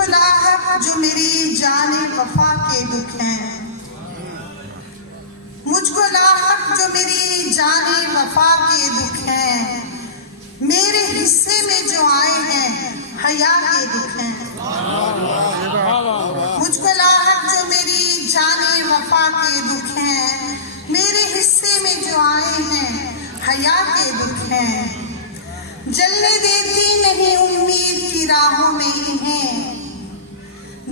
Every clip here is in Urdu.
کو لاحق جو میری جان وفا کے دکھ ہیں، مجھ کو لاحق جو میری جان وفا کے دکھ ہیں، میرے حصے میں جو آئے ہیں حیا کے دکھ ہیں۔ مجھ کو لاحق جو میری جان وفا کے دکھ ہیں، میرے حصے میں جو آئے ہیں حیا کے دکھ ہیں۔ جلنے دیتی نہیں امید کی راہوں میں انہیں،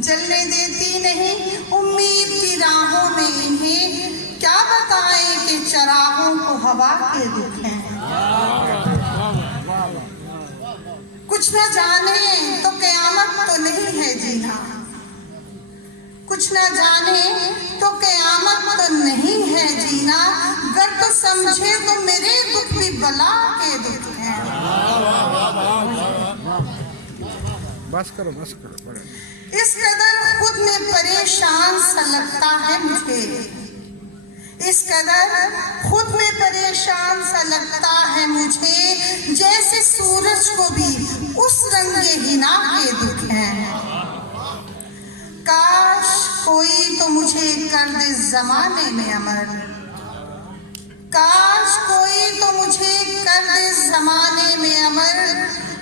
جلنے دیتی نہیں امید کی راہوں میں انہیں، کیا بتائیں کہ چراغوں کو ہوا کے دکھ ہیں۔ کچھ نہ جانے تو قیامت تو نہیں ہے جینا، کچھ نہ جانے تو قیامت تو نہیں ہے جینا، گر تو سمجھے تو میرے دکھ بھی بلا کے دکھ ہیں۔ بس کرو بس کرو۔ اس قدر خود میں پریشان سا لگتا ہے مجھے، اس قدر خود میں پریشان سا لگتا ہے مجھے، جیسے سورج کو بھی اس رنگ ہنا کے دکھ ہیں۔ کاش کوئی تو مجھے کر دے زمانے میں امر، کاش کوئی تو مجھے کر دے زمانے میں امر،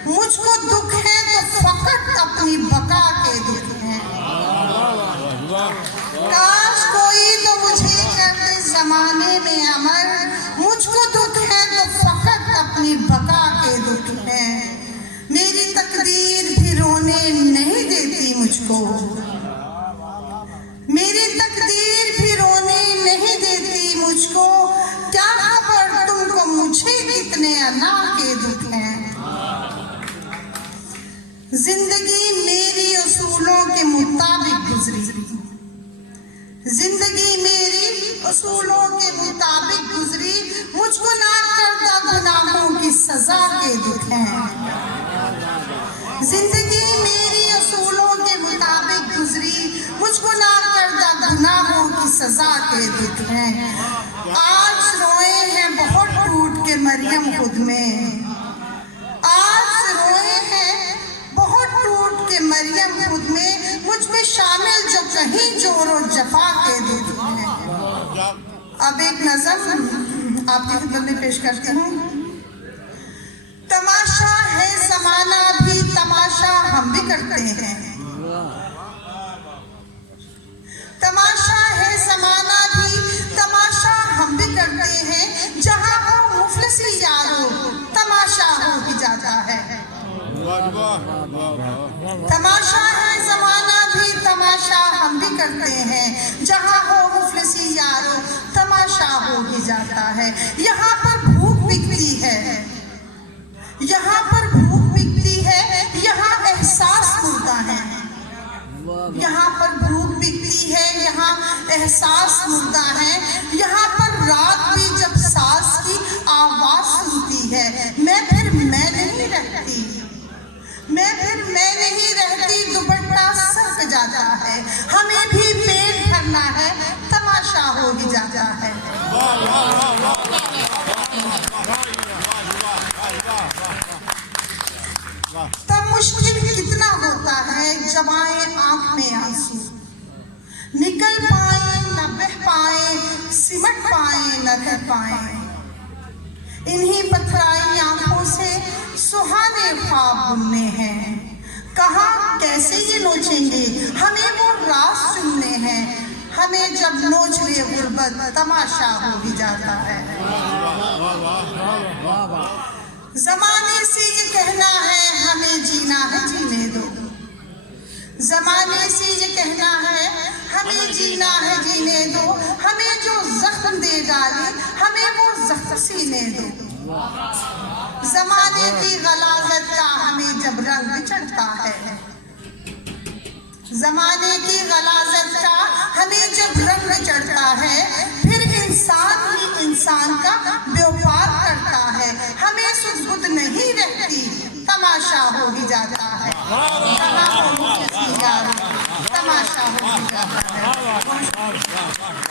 مجھ کو دکھ ہے تو فقط اپنی بقا کے دکھ ہیں۔ کاش کوئی تو مجھے کر دے زمانے میں امر، مجھ کو دکھ ہے تو فقط اپنی بقا کے دکھ ہیں۔ میری تقدیر بھی رونے نہیں دیتی مجھ کو، میری تقدیر بھی رونے نہیں دیتی مجھ کو، کیا خبر تم کو مجھے کتنے انا کے دکھ ہیں۔ زندگی میری اصولوں کے مطابق گزری، زندگی میری اصولوں کے مطابق گزری، مجھ کو ناکردہ گناہوں کی سزا کے دکھ ہیں۔ زندگی میری اصولوں کے مطابق گزری، مجھ کو ناکردہ گناہوں کی سزا کے دکھ ہیں۔ آج روئے ہیں بہت ٹوٹ کے مریم خود میں، آج روئے ہیں بہت ٹوٹ کے مریم خود میں، مجھ میں شامل جو کہیں جور و جفا کے دکھ ہیں۔ اب ایک نظم آپ کی خدمت میں پیش کرتی ہوں۔ تماشا ہے زمانہ بھی تماشا ہم بھی کرتے ہیں، تماشا ہے زمانہ بھی تماشا ہم بھی کرتے ہیں، جہاں ہو مفلسی یارو تماشا ہو ہی جاتا ہے۔ تماشا ہے زمانہ بھی تماشا ہم بھی کرتے ہیں، جہاں ہو مفلسی یارو تماشا ہو ہی جاتا ہے۔ یہاں پر بھوک بکتی ہے، یہاں پر بھوک بکتی ہے، یہاں احساس مردہ ہے، یہاں پر بھوک بکتی ہے، یہاں احساس مردہ ہے، یہاں پر رات بھی جب ساز کی آواز سنتی ہے، میں پھر میں نہیں رہتی، میں پھر میں نہیں رہتی، دوپٹہ سرک جاتا ہے، ہمیں بھی پیٹ بھرنا ہے، تماشا ہو ہی جاتا ہے۔ تب مشکل کتنا ہوتا ہے جب آئے آنکھ میں آنسو، نکل پائیں نہ بہ پائیں، سمٹ پائیں نہ رہ پائیں، انہی پتھرائی آنکھوں سے سہانے خواب بننے ہیں، کہاں کیسے یہ نوچیں گے ہمیں وہ راز چننے ہیں، ہمیں جب نوچ لے غربت تماشا ہو ہی جاتا ہے۔ زمانے سے یہ کہنا ہے ہمیں جینا ہے جینے دو، زمانے سے یہ کہنا ہے ہمیں جینا ہے جینے دو، ہمیں جو زخم دے ڈالے ہمیں وہ زخم سینے دو، زمانے کی غلاظت کا ہمیں جب رنگ چڑھتا ہے، زمانے کی غلاظت کا ہمیں جب رنگ چڑھتا ہے، پھر انسان ہی انسان کا بیوپار کرتا ہے، ہمیں سدھ بدھ نہیں رہتی، تماشا ہو ہی جاتا ہے، تماشا ہو ہی جاتا ہے۔